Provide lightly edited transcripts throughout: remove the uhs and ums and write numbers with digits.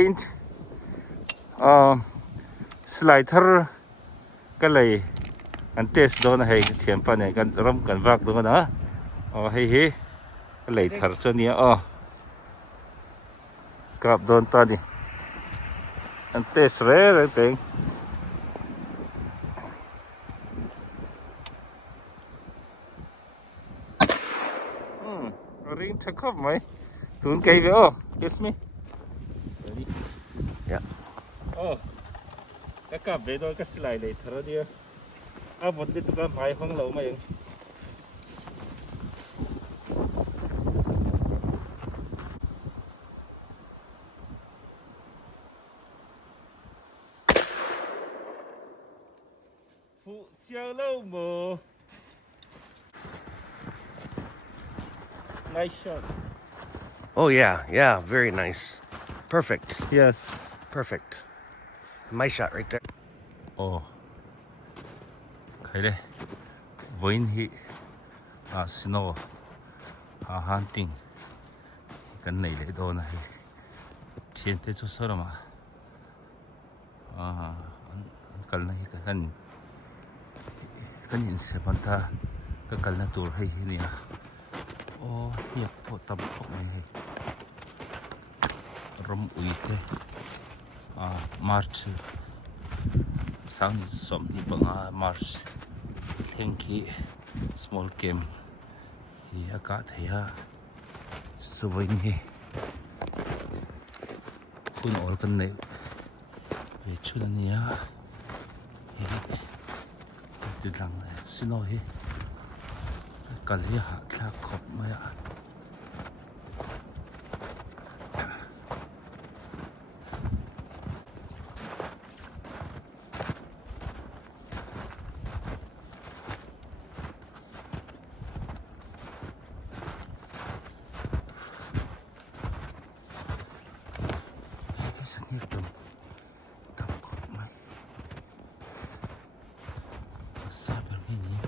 wind slider cái này anh test đó là hay thiền pan nàyกันร่มกันวักđóนะให้cái này thật cho niaกับโดนตอนนี้อันเตสเร่เลยเต็งริงทักขับไหมตุนเกย์ไปkiss me Yeah. ก็กลับไปโดนก็สไลด์เลยเท่าเดียวบนที่ตุ๊กตาไม้ของเรามาเองผู้เจ้าเล่าโม nice shot Oh yeah, very nice. Perfect. yes Perfect. My shot right there. ใครเลยวินฮีสโนว์ฮันติงกันไหนเลยโดนนะเทียนเตจุสระมากันไหนกันยินเสียงตาก็กันละตัวให้เนี่ยอยากพอตับพวกนี้รำอุยเตมาร์ชสังสมนี่บังมาร์ชเท่งคี small game ที่อากาศเฮียสวยนี่คุณออกกันเนี่ยเวชุดนี้ติดหลังสิโน่เฮกันเลยหาคลาขบมาสักนิดเดียวตามขบไหมทราบแบบนี้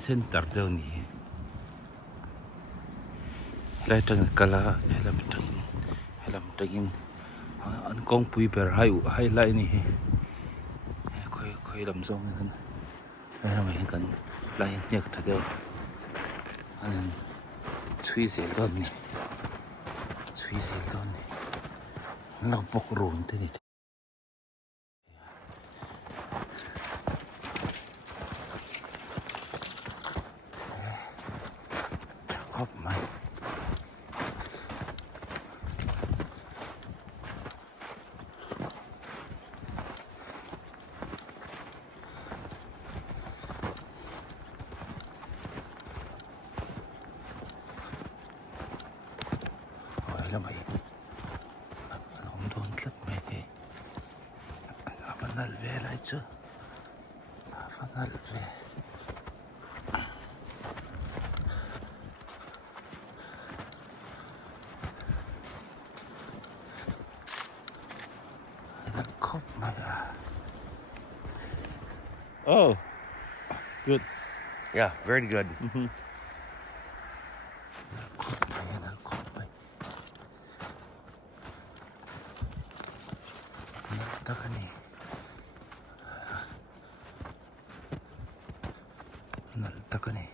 เส้นตัดเดี๋ยวนี้ไล่ตั้งกะลาให้ลำตั้งอันกองปุยเปรให้ไล่นี่ค่อยลำส่งกันให้ทำไมกันไล่เนี่ยก็เดียวอันนั้นช่วยเสียต้นนี่เราปกรูนที่นี่ขอบไหมแล้วไหมผมโดนคลิปไม่ดีฟันนัลเวอะไรเจ้าฟันนัลเวOh, good. Yeah, very good. takani.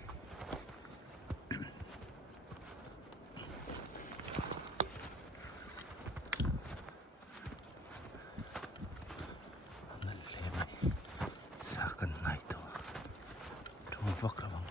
Nalemi sakan na ito. Tumavak lamang.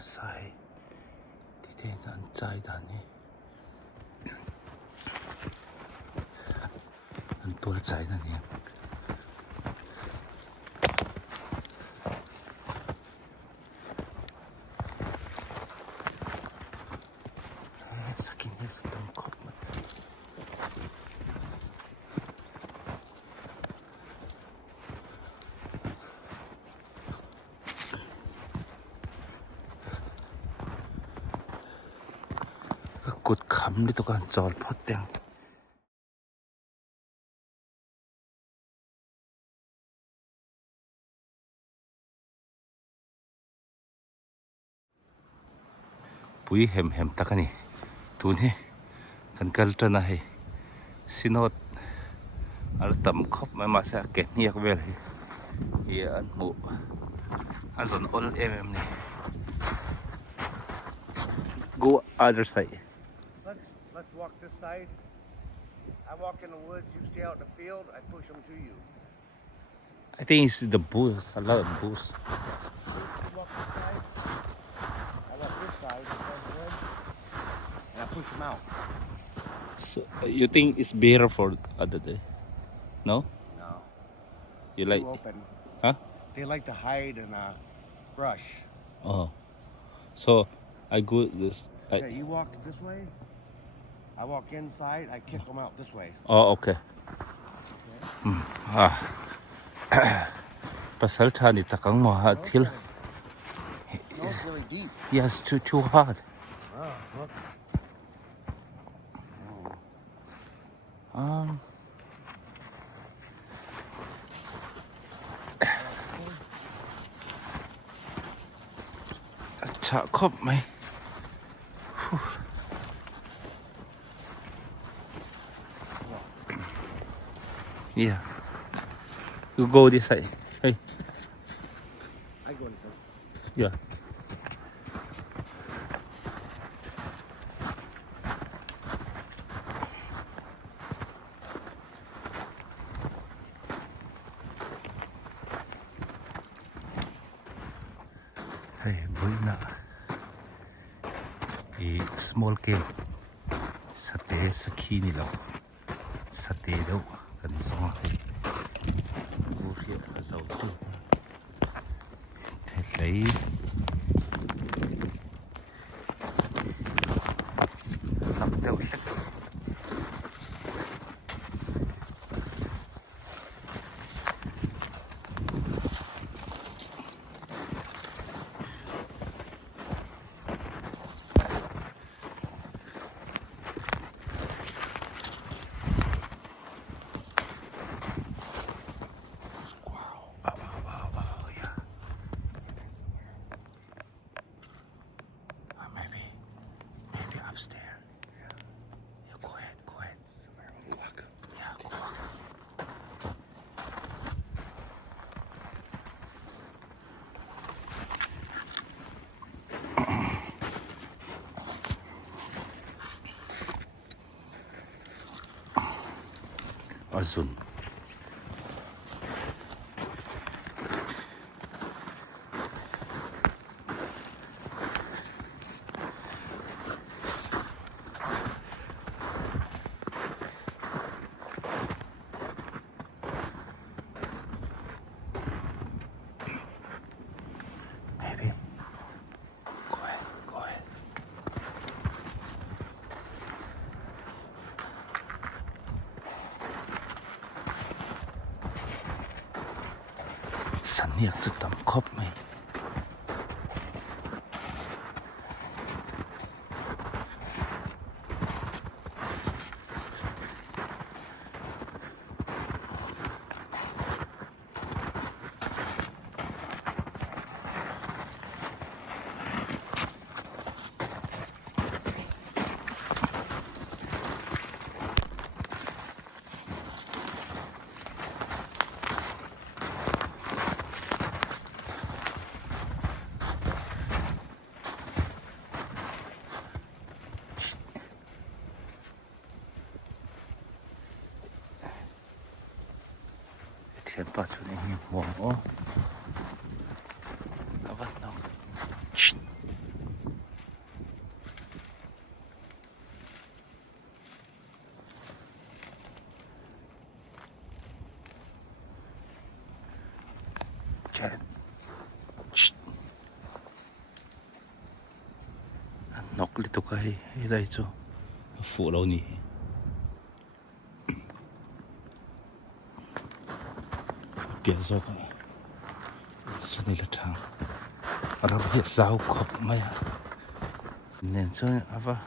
Sai thì thế là trai đàn ấy anh tôi trái là nè sakin ya tong kop mà cột khắm đi tôi còn tròn phát đen bui hem hem takani tuni kan kaltra na hai sinot al tam khop ma ma sa ke niak vel hi an mu azon ol em ni go other side. Let's walk this side. I walk in the woods, you stay out in the field, I push them to you. I think it's the boost, a lot of boost. You walk this side, I walk this side, and I push them out. So, you think it's better for other day? No? No. You like? Too open. Huh? They like to hide in brush. Oh. So I go this. Yeah, you walk this way, I walk inside, I kick them out this way. Oh, okay. Ah. Pasal tani takang mo ha til. No, it's really deep. Yes, too hard. Oh, look. Um. ฉะครบไหม Yeah. You go this side. Hey. I go inside. Yeah. Hey, vui nè. Small game. Sate sa kini law. Sate daw. Kan song. Here là dầu tươi. Thế lấy lọc theo sắc. Upstairs. Yeah, go ahead, go ahead. Walk. Yeah, go walk. Azun. Maybe. Go ahead, go ahead. Sẵn nhiệt rất tầm khóc mày. Thiệt bà chú này nhiều mồm ô. Nó bắt nó. Chết. Nọc liên tục cái đây cho phụ đâu nhỉ. Biasa kan sini letang ada banyak jauh kok maya nên cho apa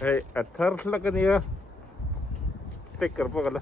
Hey, atar lah kan ya. Take kerja kalau